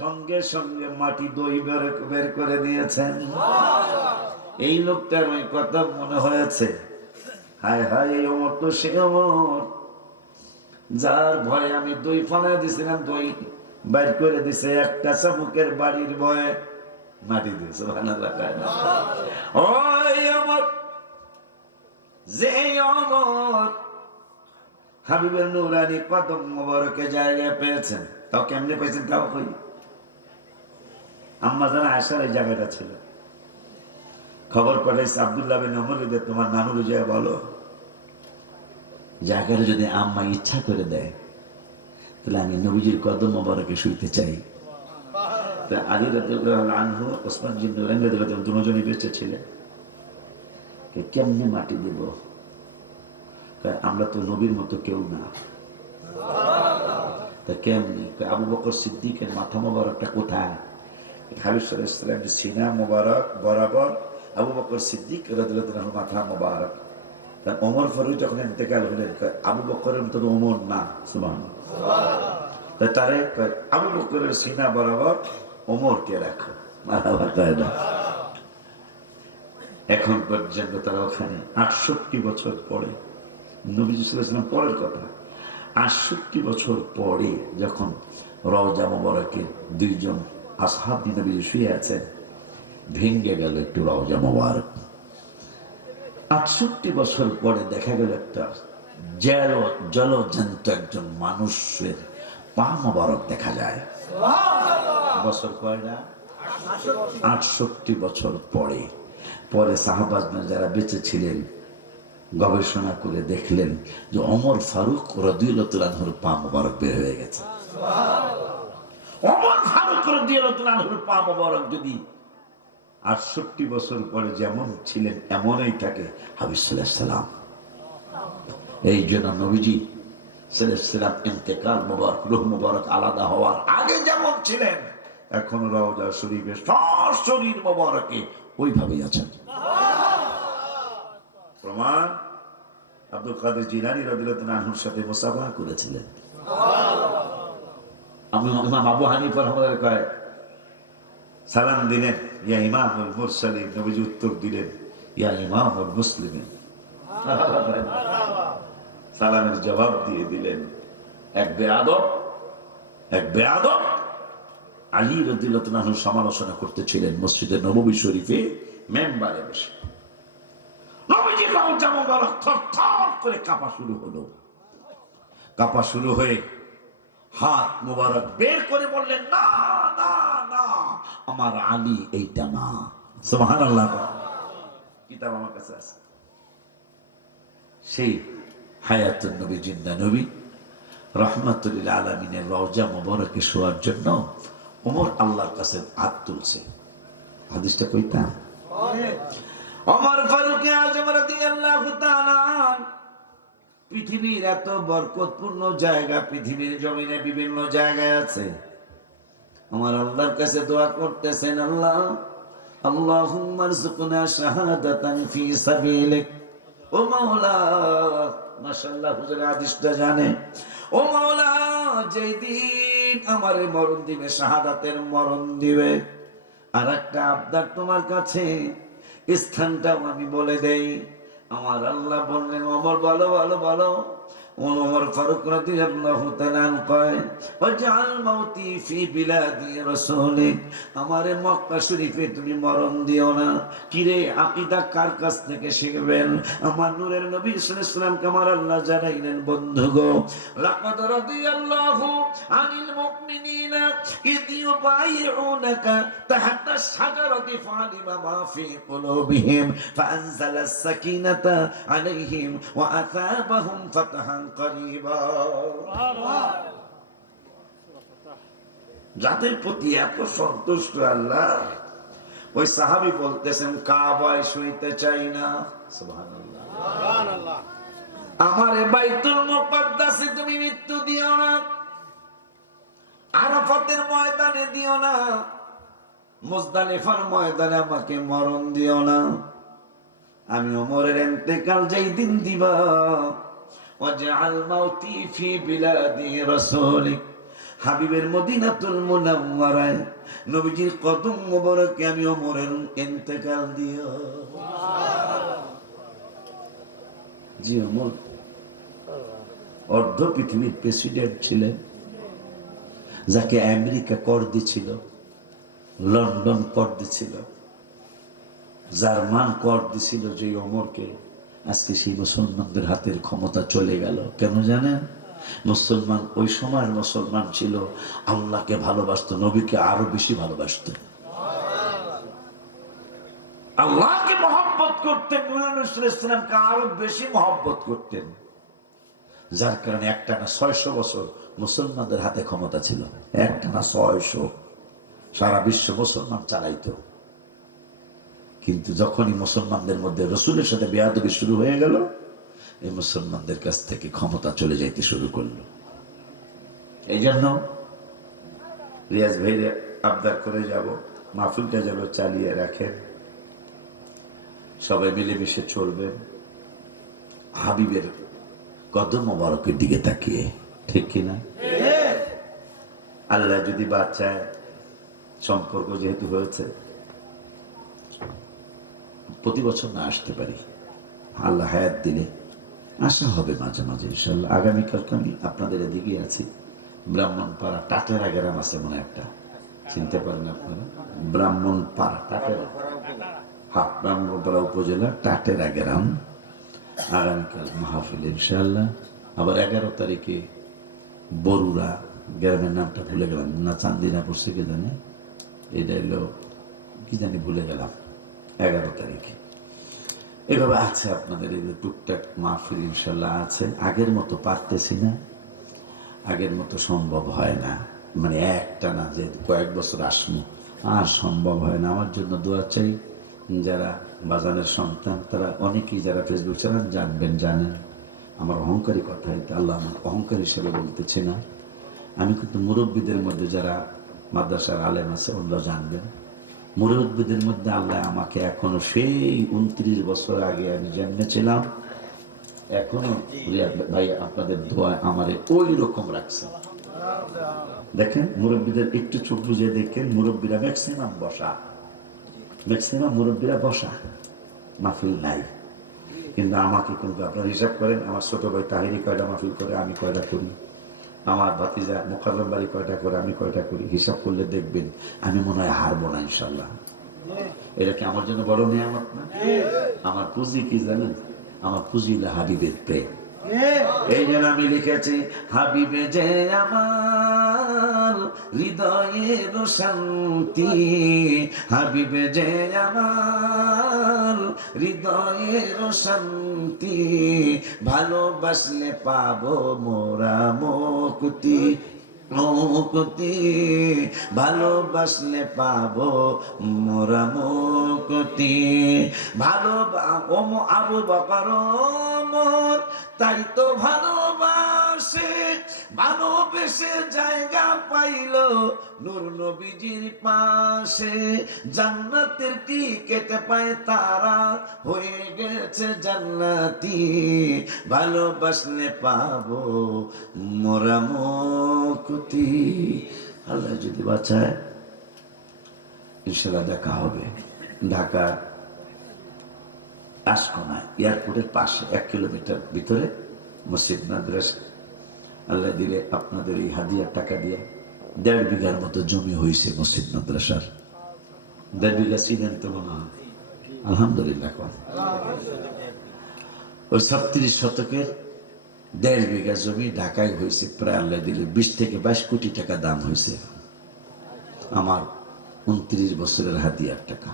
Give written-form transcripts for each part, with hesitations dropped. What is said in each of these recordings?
সঙ্গে সঙ্গে মাটি দই বের করে দিয়েছেন। এই লোকটার ওই কথা মনে হয়েছে, হায় হায় এই ওমর তো সে ওমর যার ভয়ে আমি দই ফালাই দিছিলাম, দই বাইর করে দিছে একটা চাবুকের বাড়ির ভয়ে মাটি দিয়েছে। সুবহানাল্লাহ। ওই ওমর, যে ওমর হাবিবের নূরানি কদম মোবারকে জায়গায় পেয়েছেন, তাও কেমনে পেয়েছেন তাও কই। আম্মা জানা আয়েশার এই জায়গাটা ছিল, খবর পাঠাইছে আব্দুল্লাহ বিন ওমরকে, তোমার নানুর যায় বলো জায়গাটা যদি আম্মা ইচ্ছা করে দেয় তাহলে আমি নবীজির কদম মোবারকে শুইতে চাই। আলী রাদিয়াল্লাহু আনহু, ওসমান বিন নূরানি রাদিয়াল্লাহু আনহু দুজনই বেঁচে ছিলেন। কেমনে মাটি দেব, আমরা তো নবীর মতো কেউ না, তা কেমনি? আবু বকর সিদ্দিকের মাথা মোবারকটা কোথায়? হাবিব সাল্লাল্লাহু আলাইহি ওয়াসাল্লামের সিনা মোবারক বরাবর আবু বকর সিদ্দিক রাদিয়াল্লাহু আনহু মাথা মোবারক। তা ওমর ফারুক যখন ইন্তেকাল হলেন, আবু বকরের মতো ওমর না। সুবহানাল্লাহ। তারে আবু বকরের সিনা বরাবর ওমরকে রাখো। এখন পর্যন্ত তারা ওখানে 68 বছর পরে, নবীজি সাল্লাল্লাহু আলাইহি ওয়াসাল্লাম পরের কথা, 68 বছর পরে যখন রওজা মোবারকের দুইজন আসহাবী নবী শুয়ে আছেন, ভেঙে গেল একটু রওজা মোবারক। 68 বছর পরে দেখা গেল একটা জলজন্ত একজন মানুষের পা মোবারক দেখা যায়। বছর কয়টা? 68 বছর পরে। পরে সাহাবাজরা যারা বেঁচে ছিলেন গবেষণা করে দেখলেন যে ওমর ফারুক রাদিয়াল্লাহু আনহুর পা মোবারক বের হয়ে গেছে। ওমর ফারুক রাদিয়াল্লাহু আনহুর পা মোবারক যদি 68 বছর পরে যেমন ছিলেন এমনই থাকে, হাবিব সাল্লাল্লাহু আলাইহি সাল্লাম, এই জন্য নবীজি সাল্লাল্লাহু আলাইহি সাল্লাম ইন্তেকাল মোবারক, রূহ মোবারক আলাদা হওয়ার আগে যেমন ছিলেন, এখন রওজা শরীফে শরীর মোবারকে ওইভাবেই আছেন। প্রমাণ, আব্দুল কাদের জিলানী রাদিয়াল্লাহু আনহুর সাথে মুসাফাহা করেছিলেন। ইমাম আবু হানিফা রাহমাতুল্লাহ কয়, সালাম দিলেন ইয়া ইমামুল মুরসালিন, নবীজি উত্তর দিলেন ইয়া ইমামুল মুসলিমিন। সালামের জবাব দিয়ে দিলেন। এক বেয়াদব আলী রাদিয়াল্লাহু আনহু সমালোচনা করতেছিলেন মসজিদে নববী শরীফে মেম্বারে বসে। নবীজি রওজা মোবারক থরথর করে কাঁপা শুরু হয়ে হাত মোবারক বের করে বললেন, না না না, আমার আলী এইটা না। সুবহানাল্লাহ। কিতাব আমার কাছে আছে, সেই হায়াতুন নবী, জিন্দা নবী রাহমাতুল লিল আলামিনের রওজা মোবারকে শোয়ার জন্য ওমর আল্লাহর কাছে হাত তুলছে। হাদিসটা কইতাম, ওমর ফারুক আযম রাদিয়াল্লাহু তাআলা, পৃথিবীর এত বরকতপূর্ণ জায়গা, পৃথিবীর জমিনে বিভিন্ন জায়গায় আছে, আমার আল্লাহর কাছে দোয়া করতেছেন, আল্লাহ আল্লাহুম্মা রযুকনা শাহাদাতান ফি সাবিলিক। ও মাওলা, মাশাআল্লাহ, হুজুর হাদিসটা জানে। ও মাওলা, যেই দিন আমারে মরণ দিবে, শাহাদাতের মরণ দিবে, আর একটা আবদার তোমার কাছে, স্থানটাও আমি বলে দেই। আমার আল্লাহ বললেন, ওমর বলো বলো বলো। ওমর ফারুক রাদিয়াল্লাহু তাআলা কয়, ওয়াজআল মাউতি ফি বিলাদি রাসূলিক, আমারে মক্কা শরীফে তুমি মরণ দিও না। কিরে, আকীদা কার কাছ থেকে শিখবেন? আমার নূরের নবী সাল্লাল্লাহু আলাইহি ওয়াসাল্লামকে আমার আল্লাহ জানাইলেন, বন্ধু গো, লাকাদ রাদিয়াল্লাহু আনিল মুমিনিনা ইয ইউবাইউনাকা তাহতা শাজারাতি ফালিমা মা ফি কুলুবিহিম ফাআনজালাস সাকিনাতা আলাইহিম ওয়া আসাবাহুম ফাতহান করিবা। যাদের প্রতি এত সন্তুষ্ট আল্লাহ, ওই সাহাবী বলতেছেন, কাবায় শুইতে চাই না। সুবহানাল্লাহ, সুবহানাল্লাহ। আমারে বাইতুল মুকদ্দাসে তুমি মৃত্যু দিও না, আরাফাতের ময়দানে দিও না, মুজদালিফার ময়দানে আমাকে মরণ দিও না। আমি ওমরের ইন্তেকাল যেই দিন দিবা, ওয়াজআল মাউতি ফি বিলাদি রাসূলিক হাবিবের মদিনাতুল মুনাওয়ারায় নবীজির কদম মোবারকে আমি ওমরের ইন্তেকাল দিও। জি, ওমর অর্ধ পৃথিবীর প্রেসিডেন্ট ছিলেন, যাকে আমেরিকা কর দিছিল, লন্ডন কর দিছিল, জার্মান কর দিছিল, যে ওমরকে আজকে সেই মুসলমানদের হাতের ক্ষমতা চলে গেল। কেন জানেন? মুসলমান ওই সময়ের মুসলমান ছিল আল্লাহকে ভালোবাসতো, নবীকে আরো বেশি ভালোবাসতো, আল্লাহকে মহব্বত করতেন, ইসলামকে আরো বেশি মহব্বত করতেন। যার কারণে একটানা 600 বছর মুসলমানদের হাতে ক্ষমতা ছিল, একটানা 600, সারা বিশ্ব মুসলমান চালাইতো। কিন্তু যখনই মুসলমানদের মধ্যে রসুলের সাথে বেয়াদবি শুরু হয়ে গেল, এই মুসলমানদের কাছ থেকে ক্ষমতা চলে যাইতে শুরু করলো। এই জন্য রিয়াজ ভাইরে আবদার করে যাব, মাহফিলটা যেন চালিয়ে রাখেন, সবাই মিলেমিশে চলবেন হাবিবের কদম মোবারকের দিকে তাকিয়ে, ঠিক কিনা? আল্লাহ যদি বাচ্চায়, সম্পর্ক যেহেতু হয়েছে, প্রতি বছর না আসতে পারি, আল্লাহ হায়াত দিলে আসা হবে মাঝে মাঝে ইনশাল্লাহ। আগামীকালকে আমি আপনাদের এদিকে আছি, ব্রাহ্মণপাড়া টাটেরা গ্রাম আছে মনে একটা, চিনতে পারেন আপনারা? ব্রাহ্মণপাড়া টাটেরা, হ্যাঁ, ব্রাহ্মণপাড়া উপজেলা টাটেরা গ্রাম। আগামীকাল মাহফিল ইনশাল্লাহ। আবার 11 তারিখে বরুড়া, গ্রামের নামটা ভুলে গেলাম, না চান্দিনা পড়ছে কে জানে, এটা এলো কি জানি ভুলে গেলাম, 11 তারিখে। এভাবে আছে আপনাদের এই টুকটাক মাহফিল ইনশাল্লাহ আছে। আগের মতো পারতেছি না, আগের মতো সম্ভব হয় না, মানে একটা না যে কয়েক বছর আসমু, আর সম্ভব হয় না। আমার জন্য দোয়া চাই। যারা বাজানের সন্তান, তারা অনেকেই যারা ফেসবুক চালান জানবেন, জানেন আমার অহংকারী কথা, এটা আল্লাহ আমার অহংকার হিসেবে বলতেছে না। আমি কিন্তু মুরব্বীদের মধ্যে যারা মাদ্রাসার আলেম আছে ওগুলো জানবেন, মুরব্বীদের মধ্যে আল্লাহ আমাকে এখনো সেই 29 বছর আগে আমি জন্মেছিলাম, এখনো ভাই আপনাদের দোয়া আমারে ওই রকম রাখছে। দেখেন মুরব্বীদের একটু চোখ বুঝে দেখেন, মুরব্বীরা ম্যাক্সিমাম বসা, ম্যাক্সিমাম মুরব্বীরা বসা, মাহফিল নাই। কিন্তু আমাকে কিন্তু আপনারা হিসাব করেন, আমার ছোট ভাই তাহিরি কয়টা মাহফিল করে, আমি কয়টা করি, আমার ভাতিজা মোকাররম বাড়ি কয়টা করে, আমি কয়টা করি, হিসাব করলে দেখবেন আমি মনে হয় হারবো না ইনশাল্লাহ। এটা কি আমার জন্য বড় নিয়ামত না? আমার পুঁজি কি জানেন? আমার পুঁজি হলো হাবিবের প্রেম। এই জন্য আমি লিখেছি, হাবিবে যে আমার হৃদয়ের শান্তি, হাবিবে যে আমার হৃদয়ের শান্তি, ভালোবাসলে পাবো মোরা মুক্তি, মুক্তি, ভালোবাসলে পাবো মোরা মুক্তি। ভালো আবু বকর ওমর তাই তো ভালোবাসে, ভালোবেসে জায়গা পাইল নূর নবীজির পাশে, জান্নাতের টিকেট পায় তারা হয়ে গেছে জান্নাতি, ভালোবাসলে পাবো মোরা মুক্তি। আল্লাহ যদি বাঁচায় ইনশাআল্লাহ দেখা হবে ঢাকা আশকোনা এয়ারপোর্টের পাশে 1 কিলোমিটার ভিতরে মসজিদ মাদ্রাসা। আল্লাহ দিলে আপনাদের এই হাদিয়ার টাকা দিয়ে 1.5 বিঘার মতো জমি হয়েছে মসজিদ মাদ্রাসার। 1.5 বিঘা ছিলেন তো মনে হয়, আলহামদুলিল্লাহ। ওই 36 শতকের 1.5 বিঘা জমি ঢাকায় হয়েছে প্রায় আল্লাহ দিলে 20 থেকে 22 কোটি টাকা দাম হয়েছে। আমার 29 বছরের হাদিয়ার টাকা।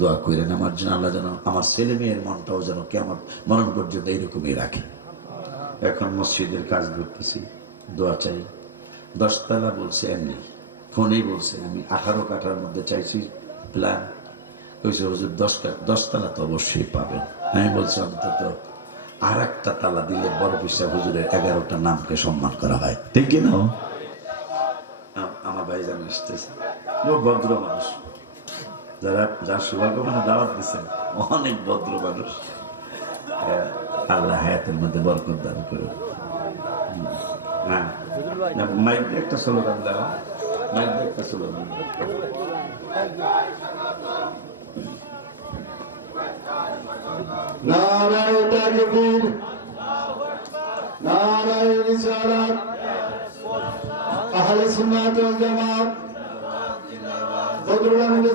দোয়া করেন আমার জন্য, আল্লাহ যেন আমার ছেলে মেয়ের মনটাও যেন কেমন মরণ পর্যন্ত এইরকমই রাখে। এখন মসজিদের কাজ করতেছি, দোয়া চাই। 10 তলা বলছে, এমনি ফোনেই বলছে, আমি 18 কাঠার মধ্যে চাইছি প্ল্যান। কইছে হুজুর 10 তলা তো অবশ্যই পাবেন। আমি বলছি অন্তত আর একটা তালা দিলে বড় পিসা হুজুরের 11টা নামকে সম্মান করা হয়, ঠিক কিনা? আমার ভাইজান আসতেছে, ভদ্র মানুষ, যার সৌভাগ্য মানে দাওয়াত দিচ্ছেন, অনেক ভদ্র মানুষ। আল্লাহ হায়াতের মধ্যে বরকত দান করুন। হ্যাঁ না, মাইক দিয়ে একটা স্লোগান দাও, মাইক দিয়ে একটা স্লোগান দাও। নারায়ে তাকবীর, নারায়ে রিসালাত, আহলে সুন্নাত ওয়াল জামাত, বদরুল আমিন